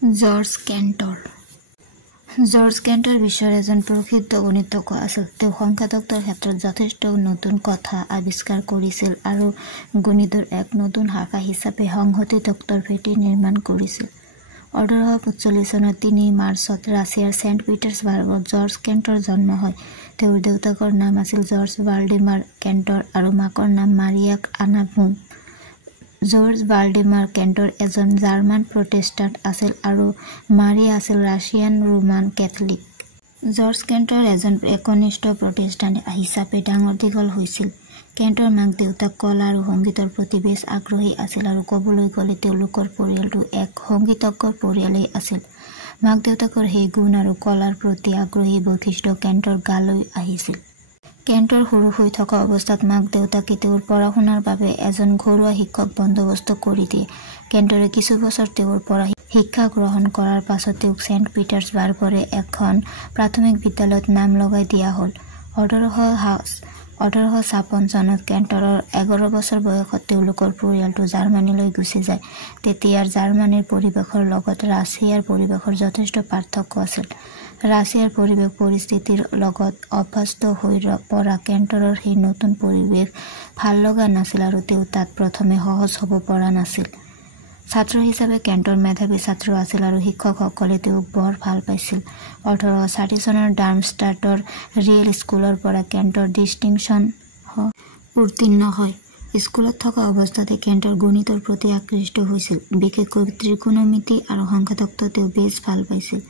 George কেণ্টৰ বিশ্বৰ এজন প্ৰসিদ্ধ গণিতজ্ঞ আছিল। তেওঁ সংখ্যা তত্ত্বৰ ক্ষেত্ৰত যথেষ্ট নতুন কথা আৱিষ্কাৰ কৰিছিল আৰু গণিতৰ এক নতুন শাখা হিচাপে সংহতি তত্ত্বৰ ভেটি নিৰ্মাণ কৰিছিল। 1845 চনৰ 3 মাৰ্চত ৰাছিয়াৰ ছেইণ্ট পিটাৰ্ছবাৰ্গত জৰ্জ কেণ্টৰ জন্ম হয়। তেওঁৰ দেউতাকৰ নাম আছিল জৰ্জ ভালডেমাৰ কেণ্টৰ আৰু মাকৰ নাম মাৰিয়া আনা ভুম। জৰ্জ ভালডেমাৰ কেণ্টৰ এজন জাৰ্মান প্ৰটেষ্টাণ্ট আছিল আৰু মাৰিয়া আছিল ৰাছিয়ান ৰোমান কেথলিক। জৰ্জ কেণ্টৰ এজন একনিষ্ঠ প্ৰটেষ্টাণ্ট হিচাপে ডাঙৰ দীঘল হৈছিল। কেণ্টৰ মাক দেউতাক কলা আৰু সংগীতৰ প্ৰতি বেছ আগ্ৰহী আছিল আৰু ক'বলৈ গ'লে তেওঁলোকৰ পৰিয়ালটো এক সংগীতজ্ঞৰ পৰিয়ালেই আছিল। মাক দেউতাকৰ সেই গুণ আৰু কলাৰ প্ৰতি আগ্ৰহী বৈশিষ্ট্য কেণ্টৰ গালৈ আহিছিল। কেণ্টৰ সৰু হৈ থকা অৱস্থাত মাক দেউতাকে তেওঁৰ পঢ়া শুনাৰ বাবে এজন ঘৰুৱা শিক্ষক বন্দোবস্ত কৰি দিয়ে। কেণ্টৰে কিছু বছৰ তেওঁৰ পৰা শিক্ষা গ্ৰহণ কৰাৰ পাছত তেওঁক ছেইণ্ট পিটাৰ্ছবাৰ্গৰে এখন প্ৰাথমিক বিদ্যালয়ত নাম লগাই দিয়া হ'ল। 1856 চনত কেণ্টৰৰ 11 বছৰ বয়সত তেওঁলোকৰ পৰিয়ালটো জাৰ্মানীলৈ গুচি যায়। তেতিয়াৰ জাৰ্মানীৰ পৰিৱেশৰ লগত ৰাছিয়াৰ পৰিৱেশৰ যথেষ্ট পাৰ্থক্য আছিল। ৰাছিয়াৰ পৰিৱেশ পৰিস্থিতিৰ লগত অভ্যস্ত হৈ পৰা কেণ্টৰৰ সেই নতুন পৰিৱেশ ভাল লগা নাছিল আৰু তেওঁ তাত প্ৰথমে সহজ হ'ব পৰা নাছিল। ছাত্ৰ হিচাপে কেণ্টৰ মেধাৱী ছাত্ৰ আছিল আৰু শিক্ষকসকলে তেওঁক বৰ ভাল পাইছিল। 1860 চনৰ ডাৰ্মষ্টাডৰ ৰিয়েল স্কুলৰ পৰা কেণ্টৰ ডিষ্টিংশ্যন উত্তীৰ্ণ হয়। স্কুলত থকা অৱস্থাতে কেণ্টৰ গণিতৰ প্ৰতি আকৃষ্ট হৈছিল। বিশেষকৈ ত্ৰিকোণমিতি আৰু সংখ্যাতত্ত্ব তেওঁ বেছ ভাল পাইছিল।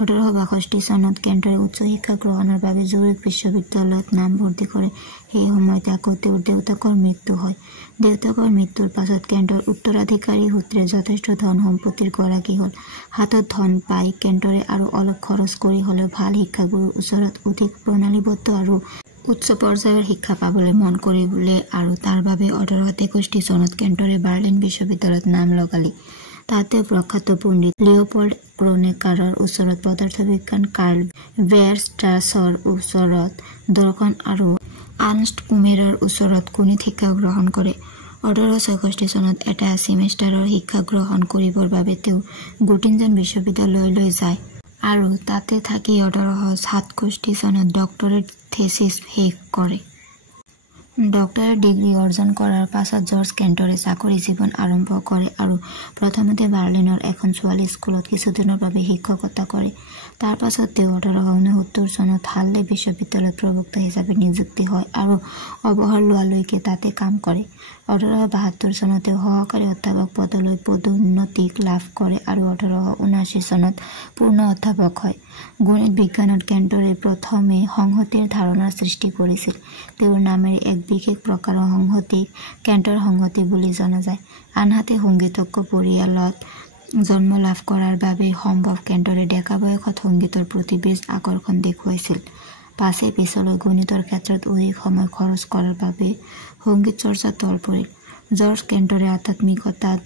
1862 চনত কেণ্টৰে উচ্চ শিক্ষা গ্ৰহণৰ বাবে জুৰিক বিশ্ববিদ্যালয়ত নামভৰ্তি কৰে। সেই সময়তে আকৌ তেওঁৰ দেউতাকৰ মৃত্যু হয়। দেউতাকৰ মৃত্যুৰ পাছত কেণ্টৰ উত্তৰাধিকাৰী সূত্ৰে যথেষ্ট ধন সম্পত্তিৰ গৰাকী হ'ল। হাতত ধন পাই কেণ্টৰে আৰু অলপ খৰচ কৰি হ'লেও ভাল শিক্ষাগুৰুৰ ওচৰত অধিক প্ৰণালীবদ্ধ আৰু উচ্চ পৰ্যায়ৰ শিক্ষা পাবলৈ মন কৰিলে আৰু তাৰ বাবে 1863 চনত কেণ্টৰে বাৰ্লিন বিশ্ববিদ্যালয়ত নাম লগালে। তাতে প্ৰখ্যাত পণ্ডিত লিঅ'পল্ড ক্ৰনেকাৰৰ ওচৰত পদাৰ্থ বিজ্ঞান, কাৰ্ল ভেয়াৰষ্ট্ৰাছৰ ওচৰত দৰ্শন আৰু আৰ্নষ্ট কুমেৰৰ ওচৰত গণিত শিক্ষা গ্ৰহণ কৰে। 1866 চনত এটা ছিমেষ্টাৰৰ শিক্ষা গ্ৰহণ কৰিবৰ বাবে তেওঁ গোটিনজেন বিশ্ববিদ্যালয়লৈ যায় আৰু তাতে থাকি 1867 চনত ডক্টৰেট থেচিছ শেষ কৰে। ডক্টৰেট ডিগ্ৰী অৰ্জন কৰাৰ পাছত জৰ্জ কেণ্টৰে চাকৰি জীৱন আৰম্ভ কৰে আৰু প্ৰথমতে বাৰ্লিনৰ এখন ছোৱালী স্কুলত কিছুদিনৰ বাবে শিক্ষকতা কৰে। তাৰ পাছত তেওঁ 1869 চনত হালে বিশ্ববিদ্যালয়ত প্ৰবক্তা হিচাপে নিযুক্তি হয় আৰু অৱসৰ লোৱালৈকে তাতে কাম কৰে। 1872 চনত তেওঁ সহকাৰী অধ্যাপক পদলৈ পদোন্নতি লাভ কৰে আৰু 1879 চনত পূৰ্ণ অধ্যাপক হয়। গণিত বিজ্ঞানত কেণ্টৰে প্ৰথমে সংহতিৰ ধাৰণাৰ সৃষ্টি কৰিছিল। তেওঁৰ নামেৰে এক বিশেষ প্ৰকাৰৰ সংহতিক কেণ্টৰ সংহতি বুলি জনা যায়। আনহাতে সংগীতজ্ঞ পৰিয়ালত জন্ম লাভ কৰাৰ বাবে সম্ভৱ কেণ্টৰে ডেকা বয়সত সংগীতৰ প্ৰতি বেছ আকৰ্ষণ দেখুৱাইছিল। পাছে পিছলৈ গণিতৰ ক্ষেত্ৰত অধিক সময় খৰচ কৰাৰ বাবে সংগীত চৰ্চাত তল পৰিল। জৰ্জ কেণ্টৰে আধ্যাত্মিকতাত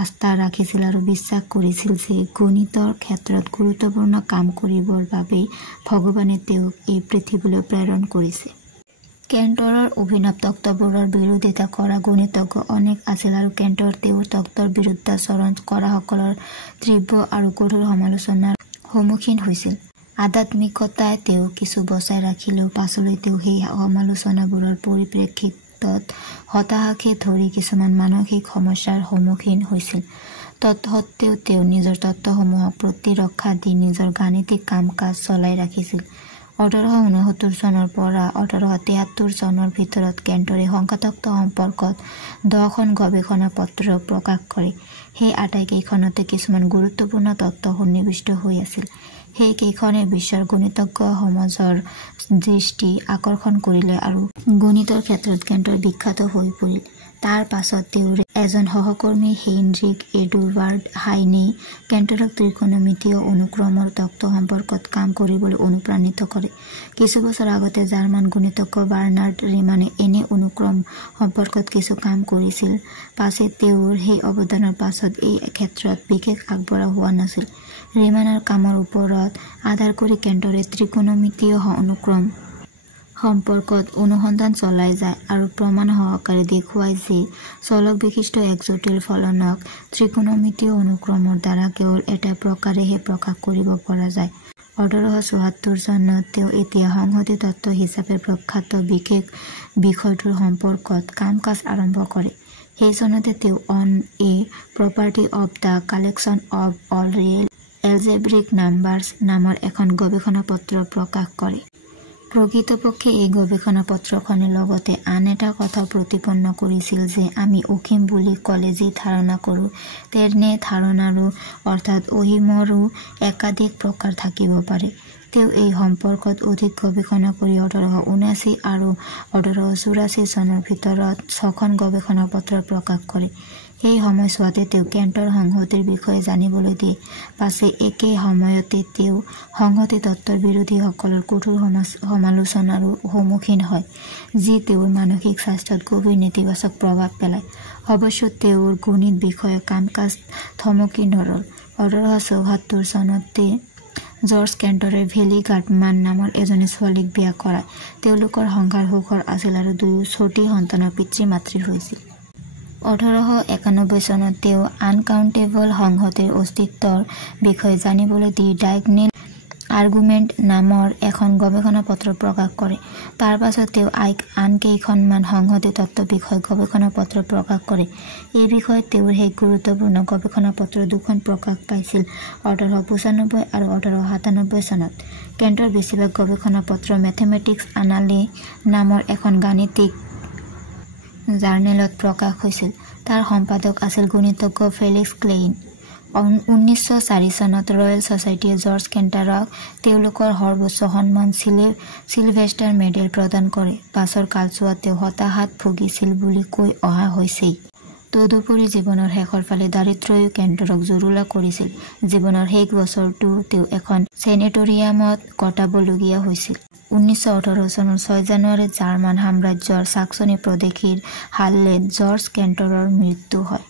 আস্থা ৰাখিছিল আৰু বিশ্বাস কৰিছিল যে গণিতৰ ক্ষেত্ৰত গুৰুত্বপূৰ্ণ কাম কৰিবৰ বাবেই ভগৱানে তেওঁক এই পৃথিৱীলৈ প্ৰেৰণ কৰিছে। কেণ্টৰৰ অভিনৱ তত্ত্ববোৰৰ বিৰোধিতা কৰা গণিতজ্ঞ অনেক আছিল আৰু কেণ্টৰ তেওঁৰ তত্ত্বৰ বিৰুদ্ধাচৰণ কৰাসকলৰ তীব্ৰ আৰু কঠোৰ সমালোচনাৰ সন্মুখীন হৈছিল। আধ্যাত্মিকতাই তেওঁক কিছু বচাই ৰাখিলেও পাছলৈ তেওঁ সেই সমালোচনাবোৰৰ পৰিপ্ৰেক্ষিতত হতাশাকে ধৰি কিছুমান মানসিক সমস্যাৰ সন্মুখীন হৈছিল। তৎসত্ত্বেও তেওঁ নিজৰ তত্ত্বসমূহক প্ৰতিৰক্ষা দি নিজৰ গাণিতিক কাম কাজ চলাই ৰাখিছিল। 1869 চনৰ পৰা 1873 চনৰ ভিতৰত কেণ্টৰে সংখ্যাতত্ত্ব সম্পৰ্কত 10খন গৱেষণা পত্ৰ প্ৰকাশ কৰে। সেই আটাইকেইখনতে কিছুমান গুৰুত্বপূৰ্ণ তত্ত্ব সন্নিৱিষ্ট হৈ আছিল। সেইকেইখনে বিশ্বৰ গণিতজ্ঞ সমাজৰ দৃষ্টি আকৰ্ষণ কৰিলে আৰু গণিতৰ ক্ষেত্ৰত কেণ্টৰ বিখ্যাত হৈ পৰিল। তাৰ পাছত তেওঁৰ এজন সহকৰ্মী হেইনৰিক এডুৱাৰ্ড হাইনেই কেণ্টৰক ত্ৰিকোণমিতীয় অনুক্ৰমৰ তত্ত্ব সম্পৰ্কত কাম কৰিবলৈ অনুপ্ৰাণিত কৰে। কিছু বছৰ আগতে জাৰ্মান গণিতজ্ঞ বাৰ্নাৰ্ড ৰিমানে এনে অনুক্ৰম সম্পৰ্কত কিছু কাম কৰিছিল। পাছে তেওঁৰ সেই অৱদানৰ পাছত এই ক্ষেত্ৰত বিশেষ আগবঢ়া হোৱা নাছিল। ৰিমানৰ কামৰ ওপৰত আধাৰ কৰি কেণ্টৰে ত্ৰিকোণমিতীয় অনুক্ৰম সম্পৰ্কত অনুসন্ধান চলাই যায় আৰু প্ৰমাণ সহকাৰে দেখুৱায় যে চলক বিশিষ্ট এক জটিল ফলনক ত্ৰিকোণমিতীয় অনুক্ৰমৰ দ্বাৰা কেৱল এটা প্ৰকাৰেহে প্ৰকাশ কৰিব পৰা যায়। 1874 চনত তেওঁ এতিয়া সংহতি তত্ত্ব হিচাপে প্ৰখ্যাত বিশেষ বিষয়টোৰ সম্পৰ্কত কাম কাজ আৰম্ভ কৰে। সেই চনতে তেওঁ on a property of the collection of all real algebraic numbers নামৰ এখন গৱেষণা পত্ৰ প্ৰকাশ কৰে। প্ৰকৃতপক্ষে এই গৱেষণা পত্ৰখনে লগতে আন এটা কথা প্ৰতিপন্ন কৰিছিল যে আমি অসীম বুলি ক'লে যি ধাৰণা কৰোঁ তেনে ধাৰণাৰো অৰ্থাৎ অসীমৰো একাধিক প্ৰকাৰ থাকিব পাৰে। তেওঁ এই সম্পৰ্কত অধিক গৱেষণা কৰি 1879 আৰু 1884 চনৰ ভিতৰত 6খন গৱেষণা পত্ৰ প্ৰকাশ কৰে। সেই সময়ছোৱাতে তেওঁ কেণ্টৰ সংহতিৰ বিষয়ে জানিবলৈ দিয়ে। পাছে একেই সময়তে তেওঁ সংহতি তত্ত্বৰ বিৰোধীসকলৰ কঠোৰ সমালোচনাৰো সন্মুখীন হয়, যি তেওঁৰ মানসিক স্বাস্থ্যত গভীৰ নেতিবাচক প্ৰভাৱ পেলায়। অৱশ্য তেওঁৰ গণিত বিষয়ক কাম কাজ থমকি নৰল। 1874 চনতে জৰ্জ কেণ্টৰে ভেলি গাৰ্টমান নামৰ এজনী ছোৱালীক বিয়া কৰায়। তেওঁলোকৰ সংসাৰ সুখৰ আছিল আৰু 2 ছটি সন্তানৰ পিতৃ মাতৃ হৈছিল। 1891 চনত তেওঁ আনকাউণ্টেবল সংহতিৰ অস্তিত্বৰ বিষয়ে জানিবলৈ দি ডায়েগনেল আৰ্গুমেণ্ট নামৰ এখন গৱেষণা পত্ৰ প্ৰকাশ কৰে। তাৰ পাছত তেওঁ আন কেইখনমান সংহতি তত্ত্ব বিষয়ক গৱেষণা পত্ৰ প্ৰকাশ কৰে। এই বিষয়ত তেওঁৰ সেই গুৰুত্বপূৰ্ণ গৱেষণা পত্ৰ 2খন প্ৰকাশ পাইছিল 1895 আৰু 1897 চনত। কেণ্টৰ বেছিভাগ গৱেষণা পত্ৰ মেথেমেটিক্স আনালে নামৰ এখন গাণিতিক জাৰ্নেলত প্ৰকাশ হৈছিল। তাৰ সম্পাদক আছিল গণিতজ্ঞ ফেলিক্স ক্লেইন। 1904 চনত ৰয়েল ছ'চাইটিয়ে জৰ্জ কেণ্টাৰক তেওঁলোকৰ সৰ্বোচ্চ সন্মান চিলভেষ্টাৰ মেডেল প্ৰদান কৰে। পাছৰ কালছোৱাত তেওঁ হতাশাত ভুগিছিল বুলি কৈ অহা হৈছেই। তদুপৰি জীৱনৰ শেষৰ ফালে দাৰিদ্ৰ্যও কেণ্টৰক জুৰুলা কৰিছিল। জীৱনৰ শেষ বছৰটো তেওঁ এখন ছেনেটৰিয়ামত কটাবলগীয়া হৈছিল। 1918 চনৰ 6 জানুৱাৰীত জাৰ্মান সাম্ৰাজ্যৰ ছাক্সনী প্ৰদেশীৰ হাল্লেত জৰ্জ কেণ্টৰৰ মৃত্যু হয়।